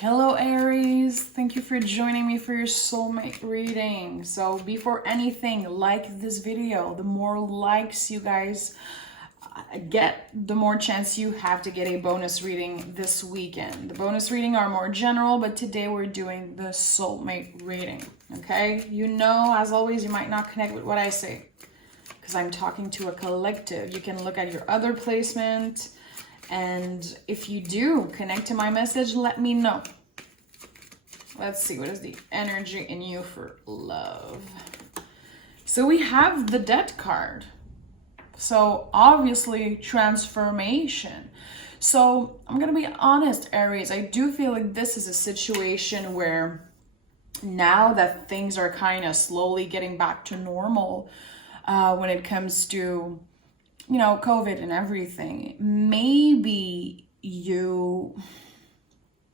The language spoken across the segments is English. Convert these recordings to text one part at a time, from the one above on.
Hello Aries, thank you for joining me for your soulmate reading. So before anything, like this video. The more likes you guys get, the more chance you have to get a bonus reading this weekend. The bonus reading are more general, but today we're doing the soulmate reading, okay? You know, as always, you might not connect with what I say because I'm talking to a collective. You can look at your other placement, and if you do connect to my message, let me know. Let's see, what is the energy in you for love? So we have the Death card. So obviously transformation. So I'm going to be honest, Aries, I do feel like this is a situation where now that things are kind of slowly getting back to normal when it comes to COVID and everything, maybe you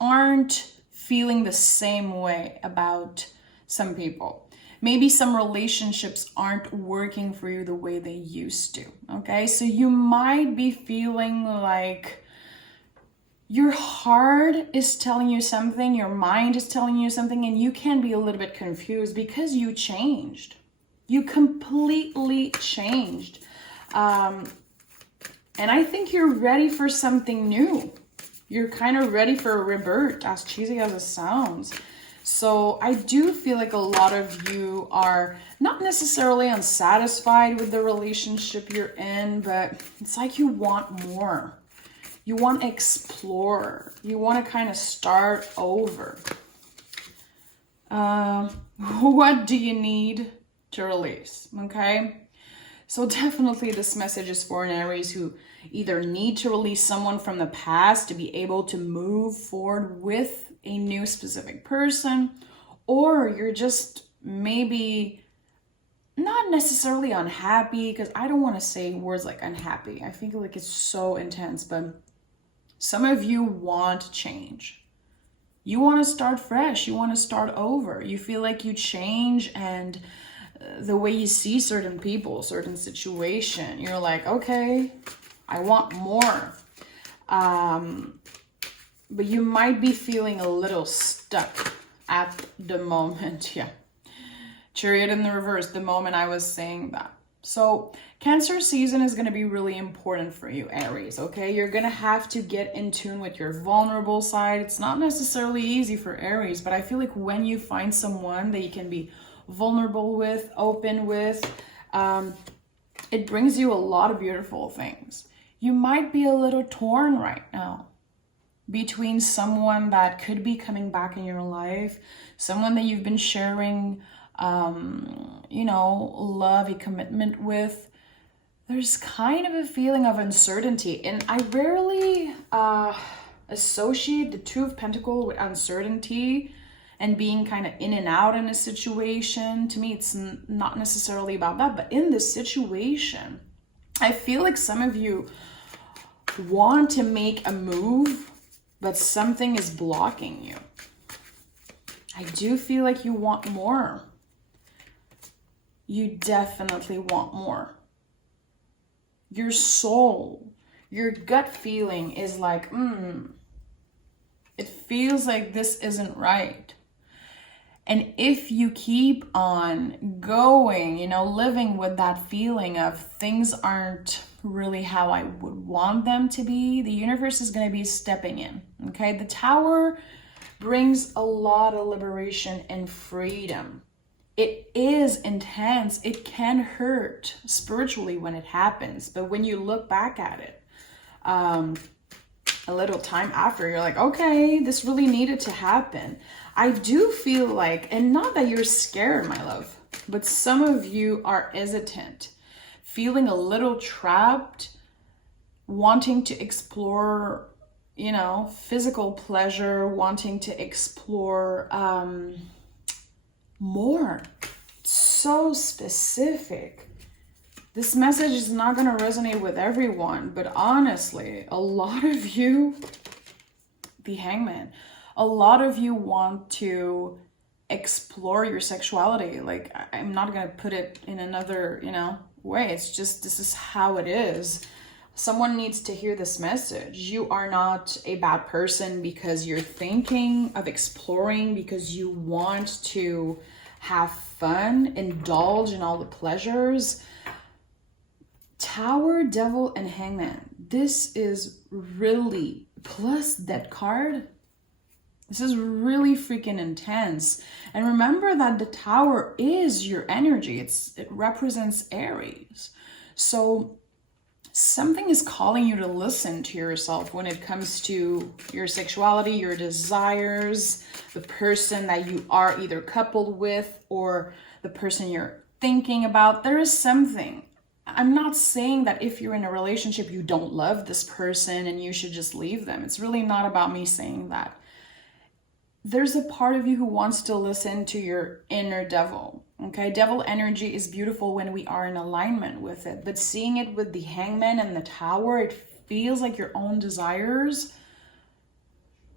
aren't feeling the same way about some people. Maybe some relationships aren't working for you the way they used to, okay? So you might be feeling like your heart is telling you something, your mind is telling you something, and you can be a little bit confused because you changed. You completely changed. And I think you're ready for something new. You're kind of ready for a rebirth, as cheesy as it sounds. So I do feel like a lot of you are not necessarily unsatisfied with the relationship you're in, but it's like you want more. You want to explore. You want to kind of start over. What do you need to release? Okay. So definitely this message is for an Aries who either need to release someone from the past to be able to move forward with a new specific person, or you're just maybe not necessarily unhappy, because I don't want to say words like unhappy. I think like it's so intense, but some of you want change. You want to start fresh. You want to start over. You feel like you change, and the way you see certain people, certain situation, you're like, okay, I want more. But you might be feeling a little stuck at the moment. Yeah. Chariot in the reverse, the moment I was saying that. So Cancer season is going to be really important for you, Aries, okay? You're going to have to get in tune with your vulnerable side. It's not necessarily easy for Aries, but I feel like when you find someone that you can be vulnerable with, open with, it brings you a lot of beautiful things. You might be a little torn right now between someone that could be coming back in your life, someone that you've been sharing, love, a commitment with. There's kind of a feeling of uncertainty, and I rarely associate the Two of Pentacles with uncertainty and being kind of in and out in a situation. To me, it's not necessarily about that, but in this situation, I feel like some of you want to make a move, but something is blocking you. I do feel like you want more. You definitely want more. Your soul, your gut feeling is like, it feels like this isn't right. And if you keep on going, living with that feeling of things aren't really how I would want them to be, the universe is going to be stepping in, okay? The Tower brings a lot of liberation and freedom. It is intense. It can hurt spiritually when it happens. But when you look back at it, a little time after, you're like, okay, this really needed to happen. I do feel like, and not that you're scared, my love, but some of you are hesitant, feeling a little trapped, wanting to explore, physical pleasure, wanting to explore more. So specific. This message is not going to resonate with everyone, but honestly, a lot of you, the Hangman, a lot of you want to explore your sexuality. Like, I'm not going to put it in another, way. It's just, this is how it is. Someone needs to hear this message. You are not a bad person because you're thinking of exploring, because you want to have fun, indulge in all the pleasures. Tower, Devil, and Hangman. This is really, plus that card, this is really freaking intense. And remember that the Tower is your energy. It represents Aries. So something is calling you to listen to yourself when it comes to your sexuality, your desires, the person that you are either coupled with or the person you're thinking about. There is something. I'm not saying that if you're in a relationship, you don't love this person and you should just leave them. It's really not about me saying that. There's a part of you who wants to listen to your inner devil. Okay, devil energy is beautiful when we are in alignment with it, but seeing it with the Hangman and the Tower, it feels like your own desires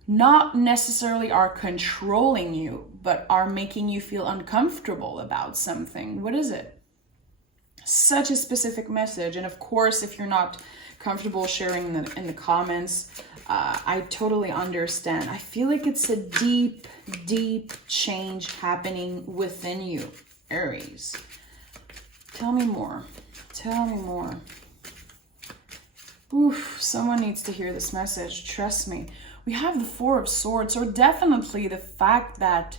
not necessarily are controlling you, but are making you feel uncomfortable about something. What is it? Such a specific message. And of course, if you're not comfortable sharing in the comments, I totally understand. I feel like it's a deep, deep change happening within you, Aries. Tell me more. Tell me more. Oof, someone needs to hear this message. Trust me. We have the Four of Swords, or definitely the fact that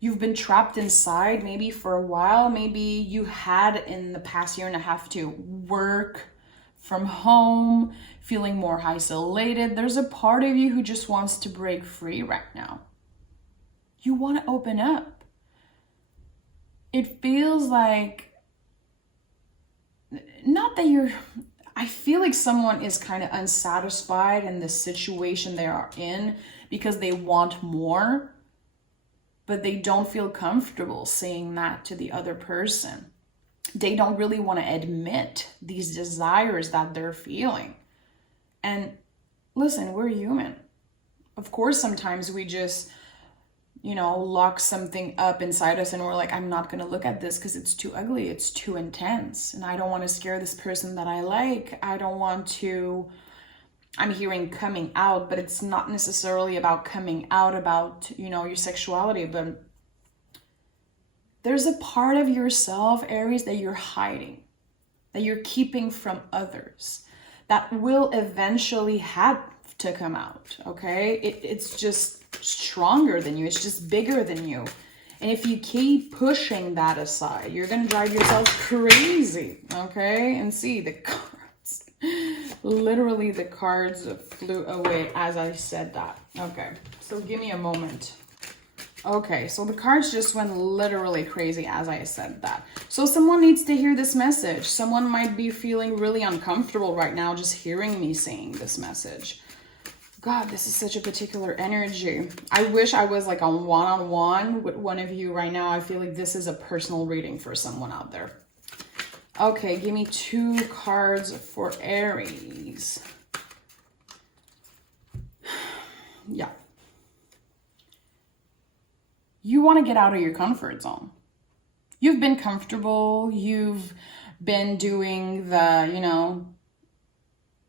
you've been trapped inside maybe for a while. Maybe you had in the past year and a half to work from home, feeling more isolated. There's a part of you who just wants to break free right now. You want to open up. It feels like, not that you're, I feel like someone is kind of unsatisfied in the situation they are in because they want more, but they don't feel comfortable saying that to the other person. They don't really want to admit these desires that they're feeling. And listen, we're human. Of course, sometimes we just, lock something up inside us and we're like, I'm not going to look at this because it's too ugly. It's too intense. And I don't want to scare this person that I like. I don't want to, I'm hearing coming out, but it's not necessarily about coming out about, your sexuality, but there's a part of yourself, Aries, that you're hiding, that you're keeping from others, that will eventually have to come out, okay? It's just stronger than you. It's just bigger than you. And if you keep pushing that aside, you're going to drive yourself crazy, okay? And see, the cards, literally the cards flew away as I said that. Okay, so give me a moment. Okay, so the cards just went literally crazy as I said that. So someone needs to hear this message. Someone might be feeling really uncomfortable right now just hearing me saying this message. God, this is such a particular energy. I wish I was like on one-on-one with one of you right now. I feel like this is a personal reading for someone out there. Okay, give me 2 cards for Aries. Yeah. You want to get out of your comfort zone. You've been comfortable. You've been doing the,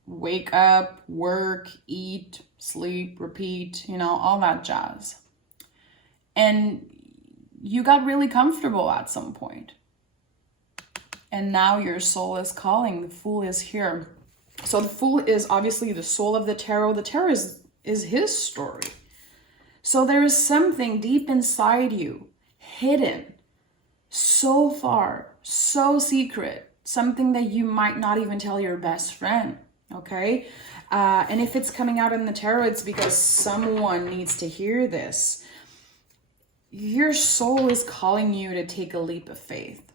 wake up, work, eat, sleep, repeat, all that jazz. And you got really comfortable at some point. And now your soul is calling. The Fool is here. So the Fool is obviously the soul of the tarot. The tarot is his story. So there is something deep inside you, hidden, so far, so secret, something that you might not even tell your best friend, okay? And if it's coming out in the tarot, it's because someone needs to hear this. Your soul is calling you to take a leap of faith,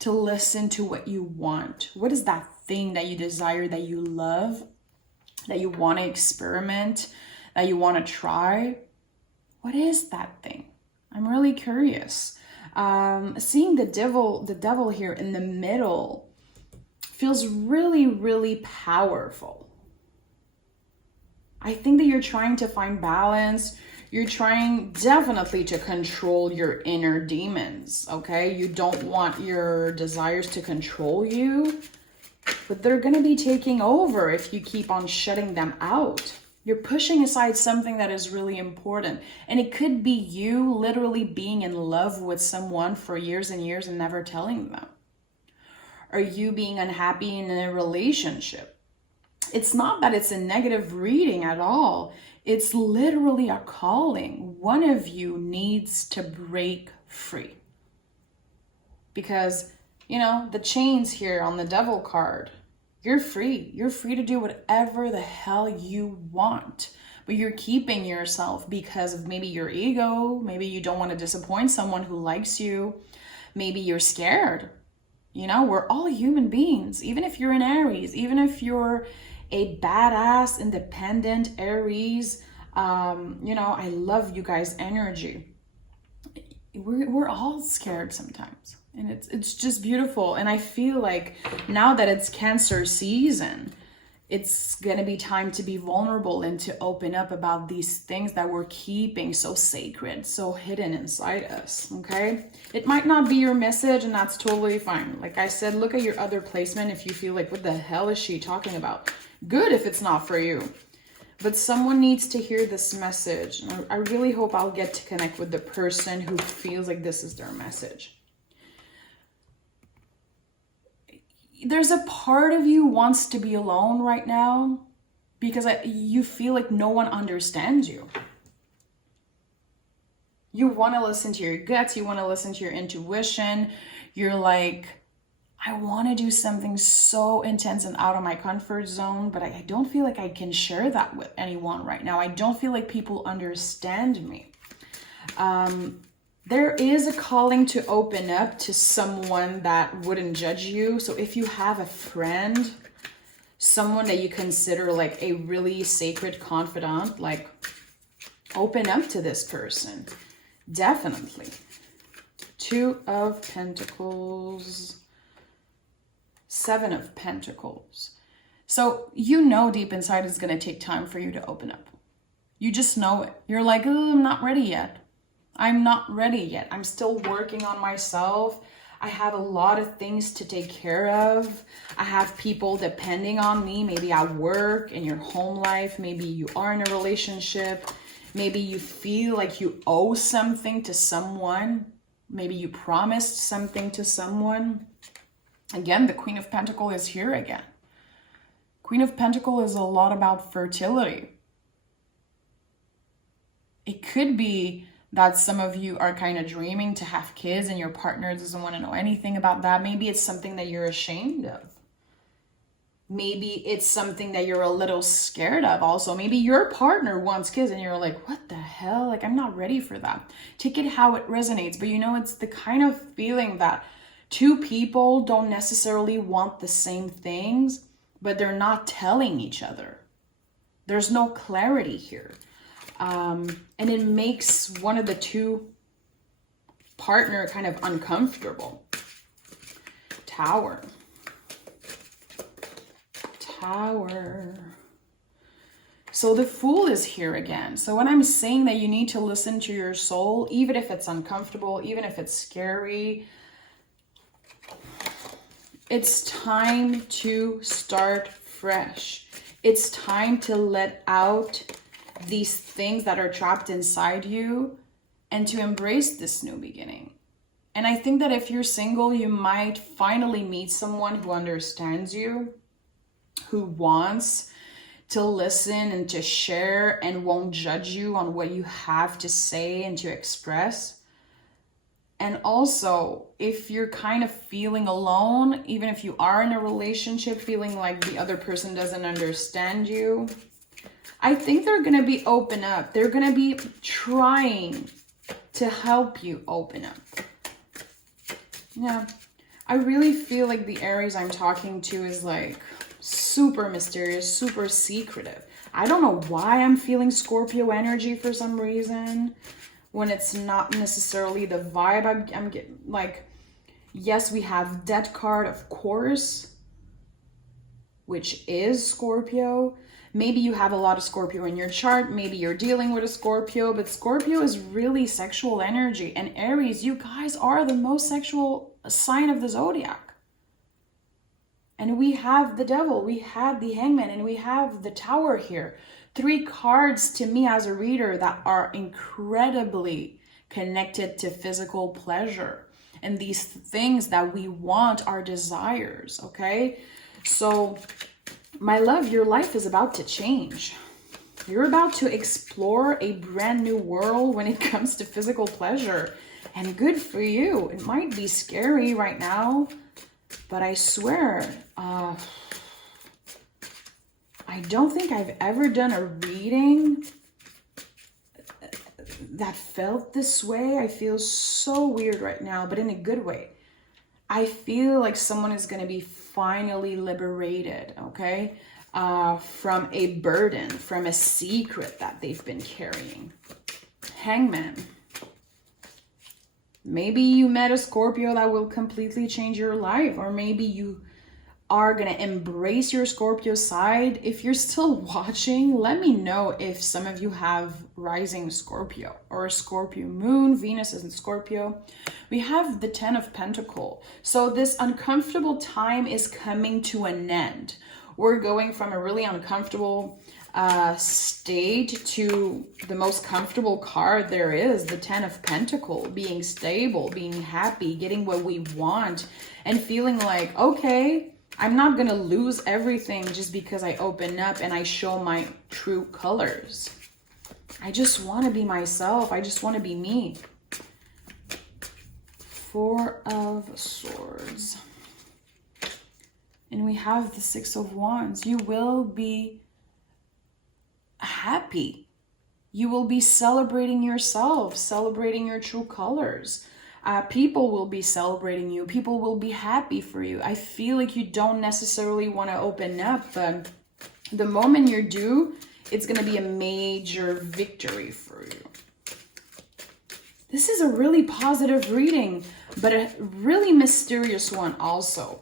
to listen to what you want. What is that thing that you desire, that you love, that you want to experiment, that you want to try? What is that thing? I'm really curious. Seeing the devil here in the middle feels really, really powerful. I think that you're trying to find balance. You're trying definitely to control your inner demons, okay? You don't want your desires to control you. but they're going to be taking over if you keep on shutting them out. You're pushing aside something that is really important. And it could be you literally being in love with someone for years and years and never telling them. Or you being unhappy in a relationship. It's not that it's a negative reading at all. It's literally a calling. One of you needs to break free. Because, you know, the chains here on the devil card, you're free. You're free to do whatever the hell you want. But you're keeping yourself because of maybe your ego. Maybe you don't want to disappoint someone who likes you. Maybe you're scared. You know, we're all human beings. Even if you're an Aries, even if you're a badass, independent Aries, you know, I love you guys' energy. We're all scared sometimes. And it's just beautiful. And I feel like now that it's Cancer season, it's going to be time to be vulnerable and to open up about these things that we're keeping so sacred, so hidden inside us, okay? It might not be your message, and that's totally fine. Like I said, look at your other placement if you feel like, what the hell is she talking about? Good if it's not for you. But someone needs to hear this message. I really hope I'll get to connect with the person who feels like this is their message. There's a part of you wants to be alone right now because you feel like no one understands you. You want to listen to your guts. You want to listen to your intuition. You're like, I want to do something so intense and out of my comfort zone, but I don't feel like I can share that with anyone right now. I don't feel like people understand me. There is a calling to open up to someone that wouldn't judge you. So if you have a friend, someone that you consider like a really sacred confidant, like open up to this person. Definitely. 2 of Pentacles, 7 of Pentacles. So you know deep inside it's going to take time for you to open up. You just know it. You're like, oh, I'm not ready yet. I'm not ready yet. I'm still working on myself. I have a lot of things to take care of. I have people depending on me, maybe at work, in your home life. Maybe you are in a relationship. Maybe you feel like you owe something to someone. Maybe you promised something to someone. Again, the Queen of Pentacles is here again. Queen of Pentacles is a lot about fertility. It could be that some of you are kind of dreaming to have kids and your partner doesn't want to know anything about that. Maybe it's something that you're ashamed of. Maybe it's something that you're a little scared of also. Maybe your partner wants kids and you're like, what the hell? Like, I'm not ready for that. Take it how it resonates. But you know, it's the kind of feeling that two people don't necessarily want the same things, but they're not telling each other. There's no clarity here. And it makes one of the two partner kind of uncomfortable. Tower. So the Fool is here again. So when I'm saying that you need to listen to your soul, even if it's uncomfortable, even if it's scary, it's time to start fresh. It's time to let out these things that are trapped inside you and to embrace this new beginning. And I think that if you're single, you might finally meet someone who understands you, who wants to listen and to share and won't judge you on what you have to say and to express. And also, if you're kind of feeling alone, even if you are in a relationship, feeling like the other person doesn't understand you, I think they're going to be open up. They're going to be trying to help you open up. Yeah, I really feel like the Aries I'm talking to is like super mysterious, super secretive. I don't know why I'm feeling Scorpio energy for some reason when it's not necessarily the vibe I'm getting. Like, yes, we have Death card, of course, which is Scorpio. Maybe you have a lot of Scorpio in your chart. Maybe you're dealing with a Scorpio, but Scorpio is really sexual energy. And Aries, you guys are the most sexual sign of the zodiac. And we have the devil, we have the hangman, and we have the tower here. 3 cards to me as a reader that are incredibly connected to physical pleasure and these things that we want, our desires, okay? So, my love, your life is about to change. You're about to explore a brand new world when it comes to physical pleasure. And good for you. It might be scary right now, but I swear, I don't think I've ever done a reading that felt this way. I feel so weird right now, but in a good way. I feel like someone is going to be finally liberated, okay? From a burden, from a secret that they've been carrying. Hangman. Maybe you met a Scorpio that will completely change your life, or maybe you are going to embrace your Scorpio side. If you're still watching, let me know if some of you have rising Scorpio or a Scorpio moon. Venus is in Scorpio. We have the 10 of Pentacles. So this uncomfortable time is coming to an end. We're going from a really uncomfortable state to the most comfortable card there is, the 10 of Pentacles, being stable, being happy, getting what we want, and feeling like, okay, I'm not gonna lose everything just because I open up and I show my true colors. I just want to be myself. I just want to be me. 4 of Swords. And we have the 6 of Wands. You will be happy. You will be celebrating yourself, celebrating your true colors. People will be celebrating you. People will be happy for you. I feel like you don't necessarily want to open up, but the moment you do, it's going to be a major victory for you. This is a really positive reading, but a really mysterious one also.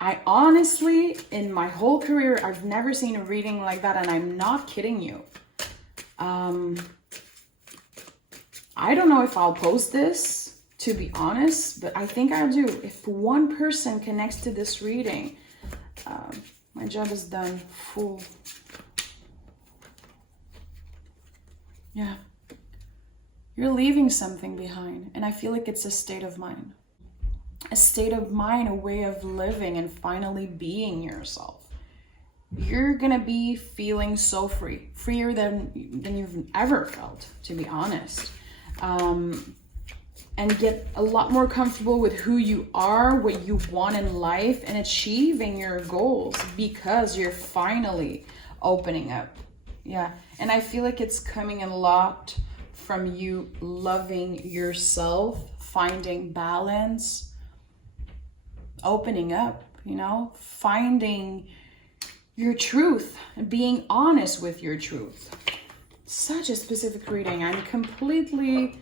I honestly, in my whole career, I've never seen a reading like that, and I'm not kidding you. I don't know if I'll post this, to be honest, but I think I'll do. If one person connects to this reading, my job is done. Full. Yeah. You're leaving something behind, and I feel like it's a state of mind. A state of mind, a way of living, and finally being yourself. You're gonna be feeling so free, freer than you've ever felt, to be honest. And get a lot more comfortable with who you are, what you want in life, and achieving your goals because you're finally opening up. Yeah, and I feel like it's coming a lot from you loving yourself, finding balance, opening up, you know, finding your truth, being honest with your truth. Such a specific reading. I'm completely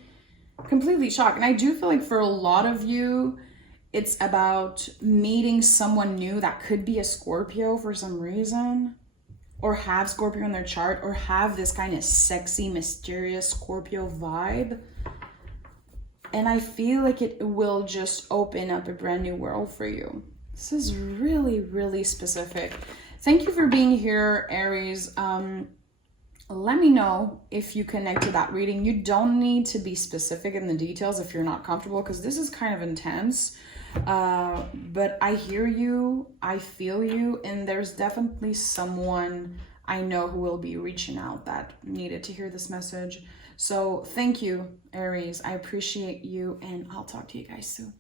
shocked. And I do feel like for a lot of you, it's about meeting someone new that could be a Scorpio for some reason, or have Scorpio in their chart, or have this kind of sexy, mysterious Scorpio vibe. And I feel like it will just open up a brand new world for you. This is really, really specific. Thank you for being here, Aries. Let me know if you connect to that reading. You don't need to be specific in the details if you're not comfortable, because this is kind of intense. But I hear you, I feel you, and there's definitely someone I know who will be reaching out that needed to hear this message. So thank you, Aries. I appreciate you, and I'll talk to you guys soon.